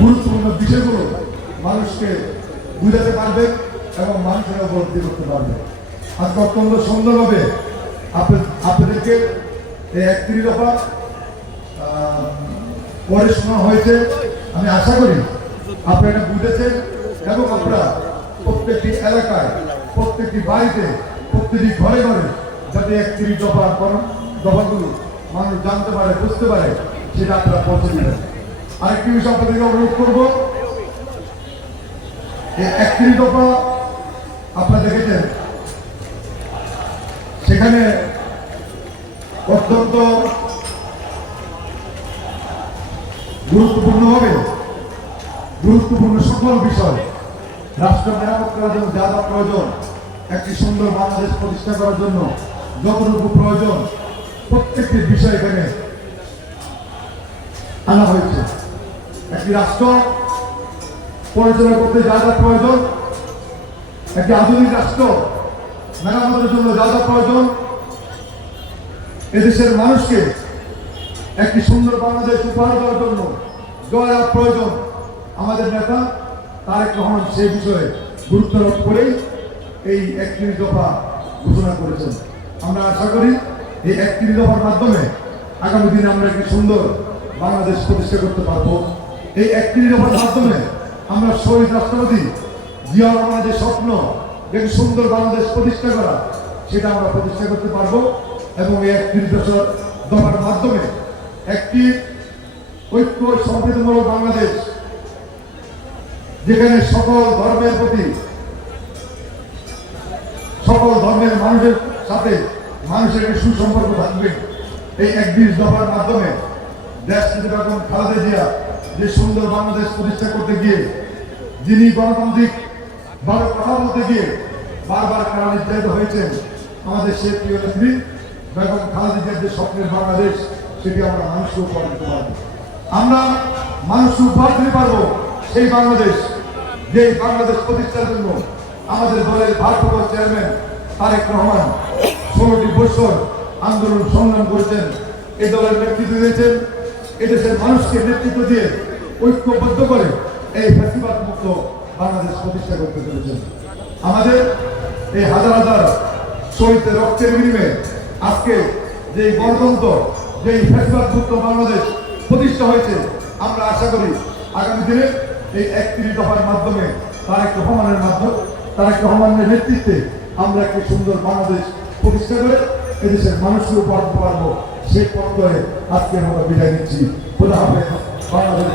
গুরুত্বপূর্ণ বিষয়গুলো মানুষকে বুঝাতে পারবে এবং মানুষের উপলব্ধি করতে পারবে। আজকে অত্যন্ত সুন্দরভাবে আপনি- আপনাদেরকে এই একত্রিশ দফা পরে শোনা হয়েছে। আমি আশা করি আপনারা বুঝেছেন এবং আমরা প্রত্যেকটি এলাকায়, প্রত্যেকটি বাড়িতে, প্রত্যেকটি ঘরে ঘরে যাতে একত্রিশ দফা দফাগুলো মানুষ জানতে পারে, বুঝতে পারে, সেটা আপনারা পৌঁছে দেবেন। আরেকটি বিষয় আপনাদেরকে অনুরোধ করব। একত্রিশ দফা আপনারা দেখেছেন? সেখানে অত্যন্ত গুরুত্বপূর্ণভাবে গুরুত্বপূর্ণ সকল বিষয়, রাষ্ট্র মেরামত করার জন্য যা যা প্রয়োজন, একটি সুন্দর বাংলাদেশ প্রতিষ্ঠা করার জন্য যতটুকু প্রয়োজন, প্রত্যেকটি বিষয় এখানে আনা হয়েছে। একটি রাষ্ট্র, পরিচালনা করতে যা যা প্রয়োজন, একটি আধুনিক রাষ্ট্র, মেরামতের জন্য যা যা প্রয়োজন, এদেশের মানুষকে একটি সুন্দর বাংলাদেশ উপহার দেওয়ার জন্য জয়া প্রয়োজন, আমাদের নেতা তারেক রহমান সেই বিষয়ে গুরুত্ব আরোপ করেই এই একত্রিশ দফা ঘোষণা করেছেন। আমরা আশা করি এই একত্রিশ দফার মাধ্যমে আগামী দিনে আমরা একটি সুন্দর বাংলাদেশ প্রতিষ্ঠা করতে পারব। এই একত্রিশ দফার মাধ্যমে আমরা শহীদ রাষ্ট্রপতি জিয়া রহমানের যে স্বপ্ন একটি সুন্দর বাংলাদেশ প্রতিষ্ঠা করা, সেটা আমরা প্রতিষ্ঠা করতে পারব এবং এই একত্রিশ বছর দফার মাধ্যমে একটি ঐক্য সম্প্রীতিমূলক বাংলাদেশ, যেখানে সকল ধর্মের প্রতি, সকল ধর্মের মানুষের সাথে মানুষের একটি সুসম্পর্ক থাকবে। এই একত্রিশ দফার মাধ্যমে দেশ বেগম খালেদা জিয়া যে সুন্দর বাংলাদেশ প্রতিষ্ঠা করতে গিয়ে, যিনি গণতান্ত্রিক ভাবে কথা বলতে গিয়ে বারবার কারা নির্যাতিত হয়েছেন, আমাদের সে প্রিয় নেত্রী বেগম খালেদা জিয়ার যে স্বপ্নের বাংলাদেশ, সেটি আমরা মানুষকে উপহার দিতে পারব। আমরা মানুষকে উপহার দিতে পারব সেই বাংলাদেশ, যে বাংলাদেশ প্রতিষ্ঠার জন্য আমাদের দলের ভারপ্রাপ্ত চেয়ারম্যান তারেক রহমান ষোলোটি বছর আন্দোলন সংগ্রাম করেছেন এই দলের নেতৃত্ব দিয়েছেন। এদেশের মানুষকে নেতৃত্ব দিয়ে ঐক্যবদ্ধ করে এই ফ্যাসিবাদ মুক্ত বাংলাদেশ প্রতিষ্ঠা করতে পেরেছেন আমাদের এই হাজার হাজার শহীদের রক্তের বিনিময়ে আজকে যে গণতন্ত্র যে ফ্যাসিবাদ মুক্ত বাংলাদেশ প্রতিষ্ঠা হয়েছে, আমরা আশা করি আগামী দিনে এই একত্রিশ দফার মাধ্যমে তারেক রহমানের মাধ্যমে, তারেক রহমানের নেতৃত্বে আমরা একটি সুন্দর বাংলাদেশ প্রতিষ্ঠা করে এদেশের মানুষকে উপহার পারব সেই পথ করে আজকে আমরা বিদায় নিচ্ছি। খোদা হবে বাংলাদেশ